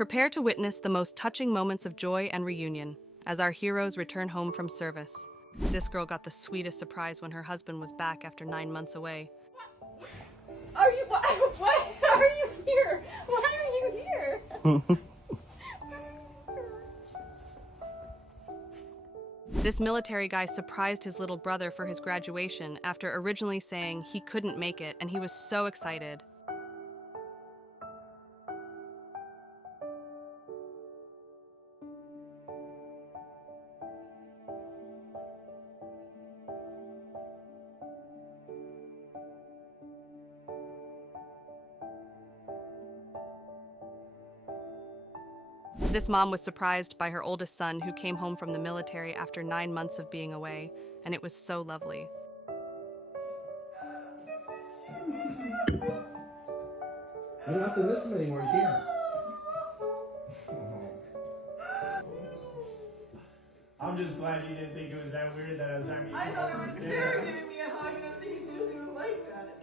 Prepare to witness the most touching moments of joy and reunion as our heroes return home from service. This girl got the sweetest surprise when her husband was back after 9 months away. Why are you here? Why are you here? This military guy surprised his little brother for his graduation after originally saying he couldn't make it, and he was so excited. This mom was surprised by her oldest son, who came home from the military after 9 months of being away, and it was so lovely. We don't have to listen anymore, he's here. I'm just glad you didn't think it was that weird that I was having. I thought it was Sarah giving me a hug, and I'm thinking she doesn't even like that.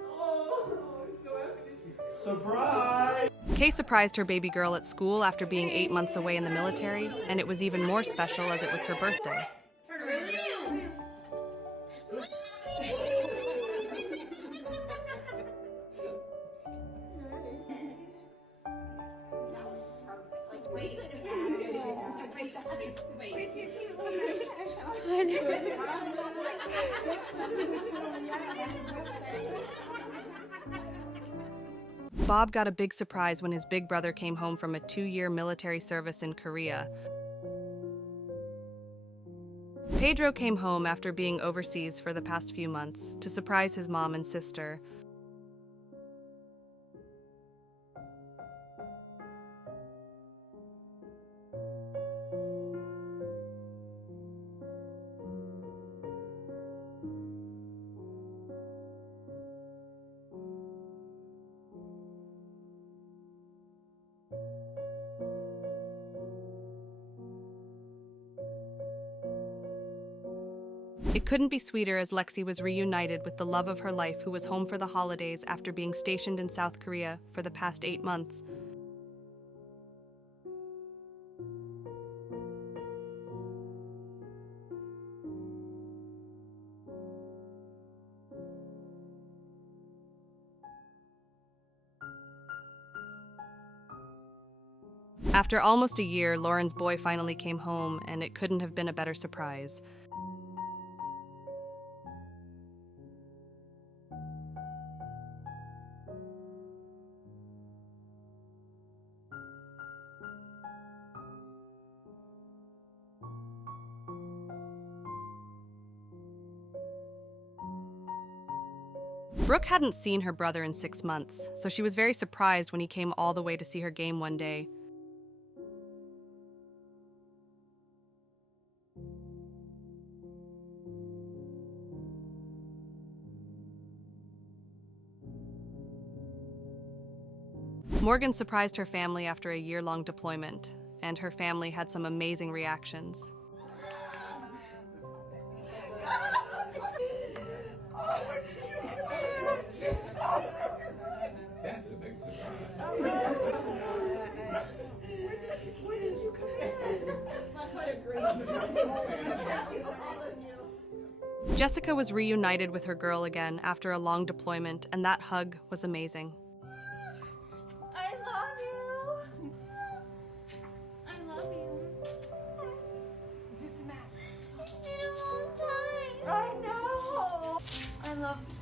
Oh, I'm so happy. Surprise! Kay surprised her baby girl at school after being 8 months away in the military, and it was even more special as it was her birthday. Bob got a big surprise when his big brother came home from a 2-year military service in Korea. Pedro came home after being overseas for the past few months to surprise his mom and sister. It couldn't be sweeter as Lexi was reunited with the love of her life, who was home for the holidays after being stationed in South Korea for the past 8 months. After almost a year, Lauren's boy finally came home, and it couldn't have been a better surprise. Brooke hadn't seen her brother in 6 months, so she was very surprised when he came all the way to see her game one day. Morgan surprised her family after a year-long deployment, and her family had some amazing reactions. That's a big surprise. When did you come in? Jessica was reunited with her girl again after a long deployment, and that hug was amazing. I love you. I love you. Zeus and Matt. It's been a long time. I know. I love you.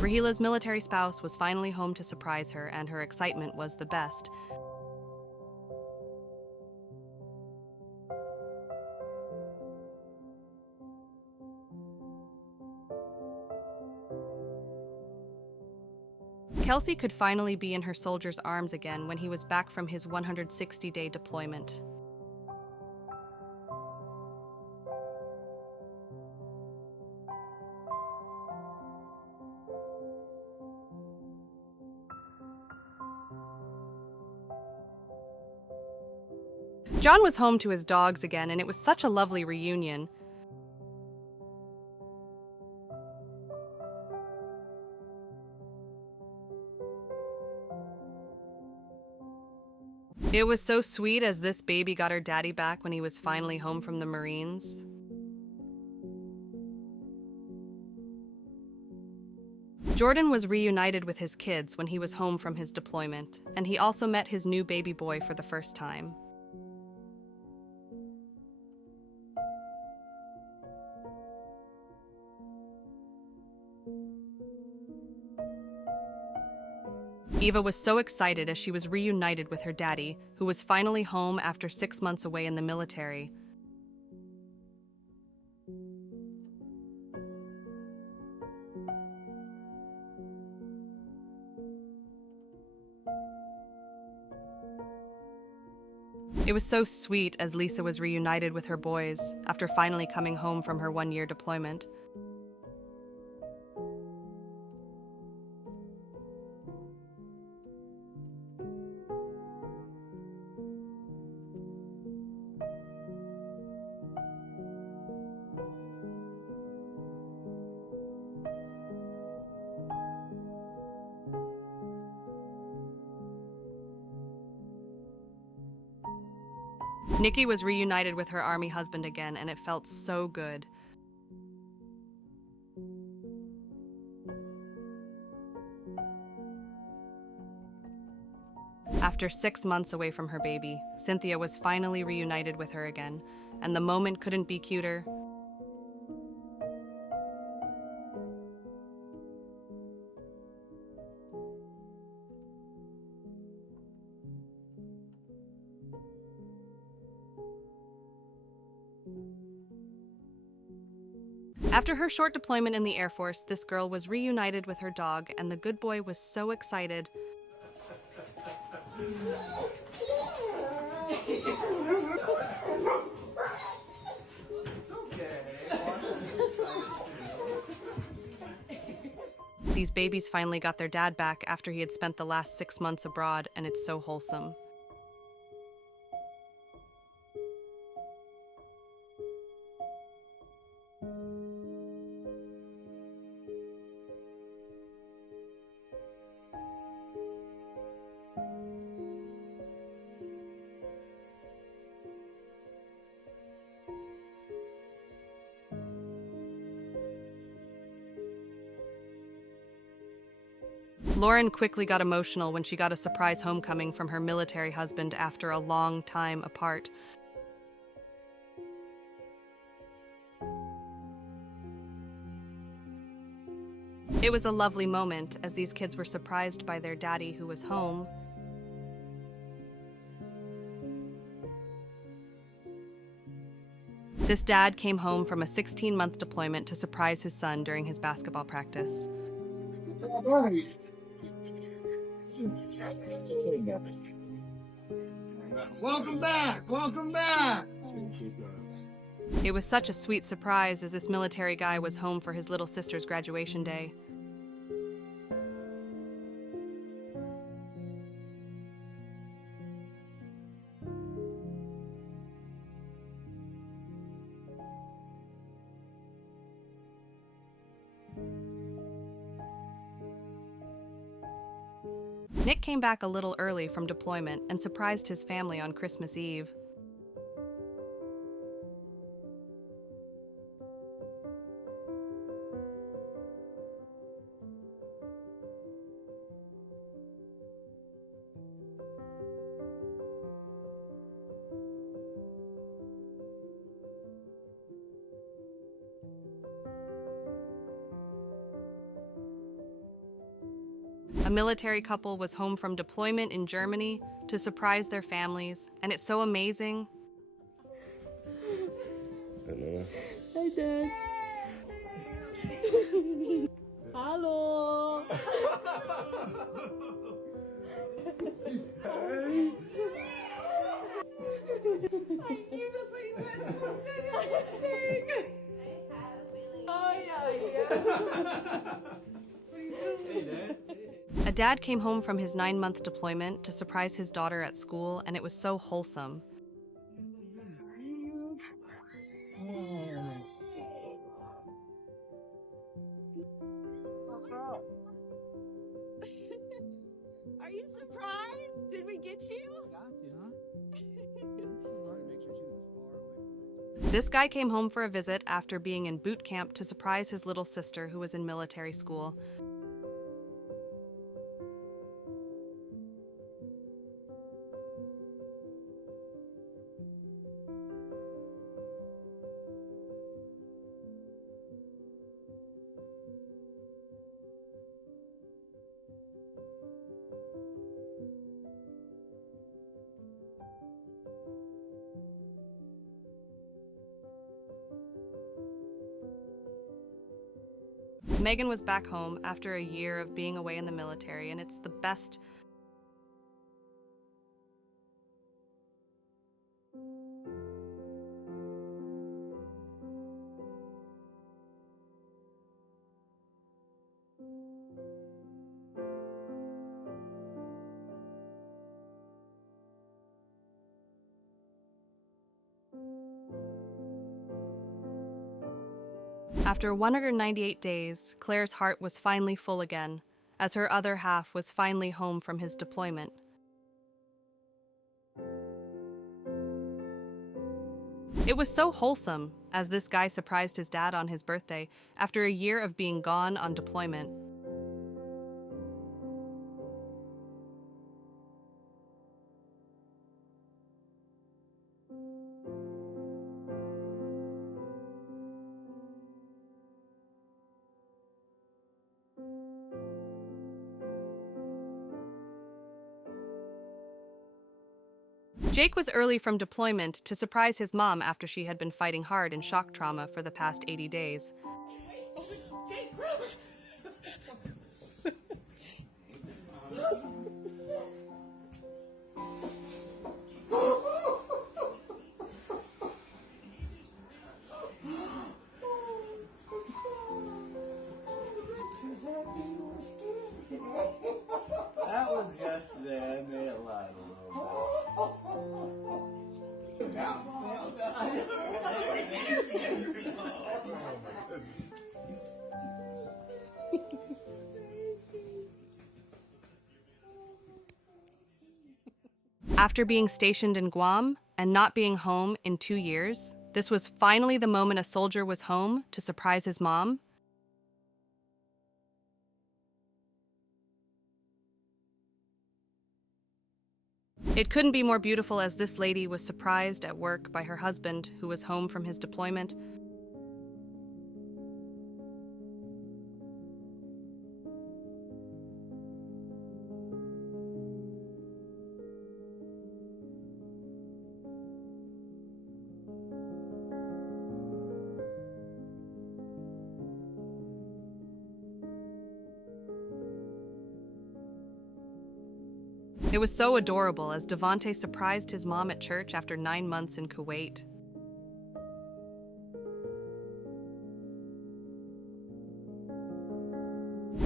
Rahila's military spouse was finally home to surprise her, and her excitement was the best. Kelsey could finally be in her soldier's arms again when he was back from his 160-day deployment. John was home to his dogs again, and it was such a lovely reunion. It was so sweet as this baby got her daddy back when he was finally home from the Marines. Jordan was reunited with his kids when he was home from his deployment, and he also met his new baby boy for the first time. Eva was so excited as she was reunited with her daddy, who was finally home after 6 months away in the military. It was so sweet as Lisa was reunited with her boys after finally coming home from her 1-year deployment. Nikki was reunited with her army husband again, and it felt so good. After 6 months away from her baby, Cynthia was finally reunited with her again, and the moment couldn't be cuter. After her short deployment in the Air Force, this girl was reunited with her dog, and the good boy was so excited. These babies finally got their dad back after he had spent the last 6 months abroad, and it's so wholesome. Lauren quickly got emotional when she got a surprise homecoming from her military husband after a long time apart. It was a lovely moment as these kids were surprised by their daddy who was home. This dad came home from a 16-month deployment to surprise his son during his basketball practice. Welcome back! Welcome back! It was such a sweet surprise as this military guy was home for his little sister's graduation day. Nick came back a little early from deployment and surprised his family on Christmas Eve. A military couple was home from deployment in Germany to surprise their families, and it's so amazing. Hi, Dad. Hallo. A dad came home from his 9-month deployment to surprise his daughter at school, and it was so wholesome. Are you surprised? Did we get you? Got you, huh? This guy came home for a visit after being in boot camp to surprise his little sister who was in military school. Megan was back home after a year of being away in the military, and it's the best. After 198 days, Claire's heart was finally full again, as her other half was finally home from his deployment. It was so wholesome, as this guy surprised his dad on his birthday after a year of being gone on deployment. Jake was early from deployment to surprise his mom after she had been fighting hard in shock trauma for the past 80 days. That was yesterday. I made it live a little bit. After being stationed in Guam and not being home in 2 years, this was finally the moment a soldier was home to surprise his mom. It couldn't be more beautiful as this lady was surprised at work by her husband, who was home from his deployment. It was so adorable as Devante surprised his mom at church after 9 months in Kuwait.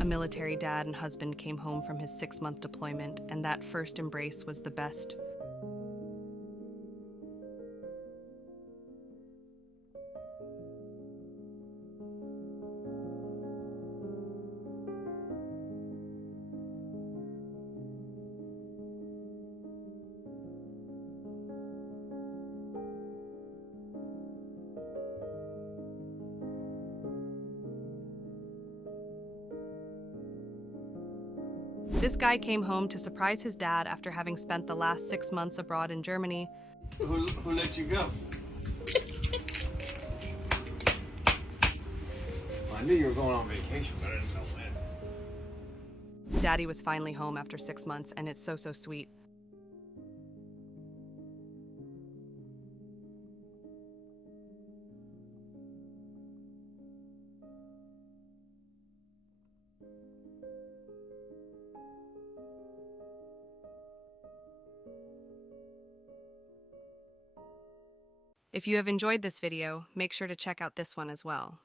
A military dad and husband came home from his 6-month deployment, and that first embrace was the best. This guy came home to surprise his dad after having spent the last 6 months abroad in Germany. Who let you go? Well, I knew you were going on vacation, but I didn't know when. Daddy was finally home after 6 months, and it's so sweet. If you have enjoyed this video, make sure to check out this one as well.